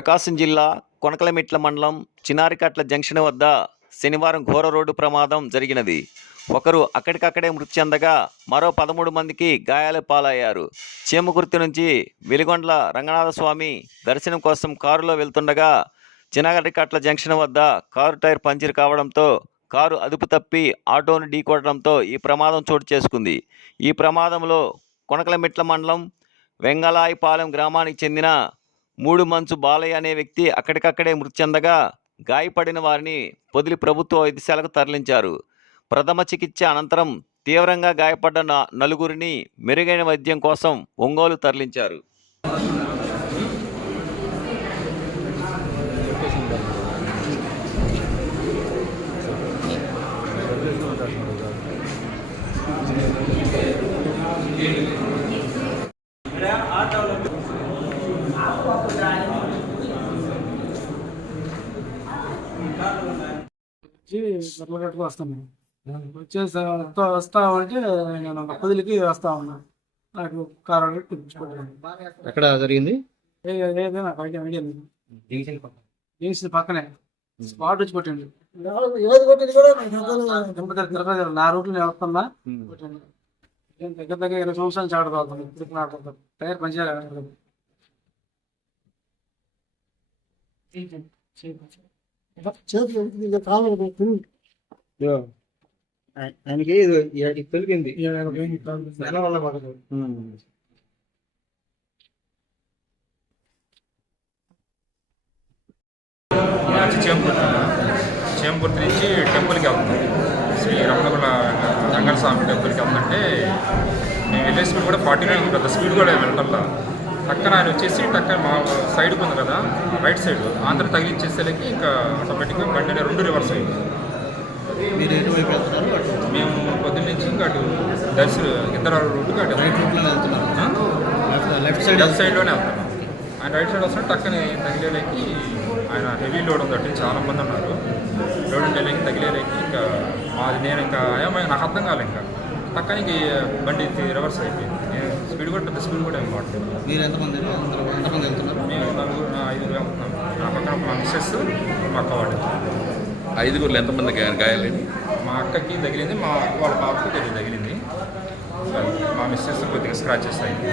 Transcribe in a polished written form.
ప్రకాశం జిల్లా కొనకలమెట్ల మండలం చినారికట్ల జంక్షన్ వద్ద శనివారం ఘోర రోడ్డు ప్రమాదం జరిగినది. ఒకరు అక్కడికక్కడే మృతి చెందగా మరో 13 మందికి గాయాల పాలయ్యారు. చీమకుర్తి నుంచి వెలిగొండ్ల రంగనాథస్వామి దర్శనం కోసం కారులో వెళ్తుండగా చినారికట్ల జంక్షన్ వద్ద కారు టైర్ పంచర్ కావడంతో కారు అదుపు తప్పి ఆటోను ఢీకొట్టడంతో ఈ ప్రమాదం చోటు చేసుకుంది. ఈ ప్రమాదంలో కొనకలమెట్ల మండలం వెంగళాయపాలెం గ్రామానికి చెందిన మూడు మంచు బాలయ్య అనే వ్యక్తి అక్కడికక్కడే మృతి చెందగా గాయపడిన వారిని పొదిలి ప్రభుత్వ వైద్యశాలకు తరలించారు. ప్రథమ చికిత్స అనంతరం తీవ్రంగా గాయపడ్డ నలుగురిని మెరుగైన వైద్యం కోసం ఒంగోలు తరలించారు. బర్లగట్టుకు వస్తాను. వచ్చేసి వస్తామంటే నేను పొదిలికి వస్తా ఉన్నా. నాకు కారు పిలిపించుకోవట్లేదు. ఎక్కడ జరిగింది? నాకు ఐడియా లేదు. జంక్షన్ పక్కనే స్పాట్ వచ్చి కొట్టండి. నా రూట్లో నేను వస్తున్నా. దగ్గర దగ్గర 20 సంవత్సరాలు చాడుకోవాలి. ఇప్పుడు టైర్ పనిచేయాలి. ఆయనకి తొలిగింది. చేమకుర్తి నుంచి టెంపుల్కి వెళ్తుంది. శ్రీ రమణగుల రంగస్వామి టెంపుల్కి వెళ్తుంటే మేము వెళ్ళే స్పీడ్ కూడా 49 పెద్ద స్పీడ్ కూడా వెళ్ళటంలా. పక్కన ఆయన వచ్చేసి టక్కన మా సైడ్కి ఉంది కదా, రైట్ సైడ్ ఆంధ్ర తగిలించేసరికి ఇంకా ఆటోమేటిక్గా బండి 2 రివర్స్ అయింది. మీరు ఎటువైపు వెళ్తున్నారు? మేము పొద్దున్న నుంచి ఇంకా అటు ఇద్దరు రూట్కి అటు లెఫ్ట్ సైడ్లోనే వెళ్తున్నాం. ఆయన రైట్ సైడ్ వస్తున్నా టక్కని తగిలేకి ఆయన హెవీ లోడ్ ఉంది. అటు చాలా మంది ఉన్నారు. లోడ్ ఉండేకి తగిలేకి ఇంకా నేను ఇంకా ఏమైనా నాకు అర్థం కాలే. ఇంకా పక్కనికి బండి రివర్స్ అయిపోయింది. నేను స్పీడ్ కూడా పెద్ద స్పీడ్ కూడా ఏం వాడుతున్నాను. మీరు ఎంతమంది వెళ్తున్నారు? మేము 5 వెళ్తున్నాం. నా పక్కన మా మిస్సెస్, మా అక్క వాళ్ళు. 5గురు ఎంతమంది గాయాలండి? మా అక్కకి తగిలింది, మా వాళ్ళ పాపకి తగిలింది. మా మిస్సెస్ కొద్దిగా స్క్రాచెస్ అయింది.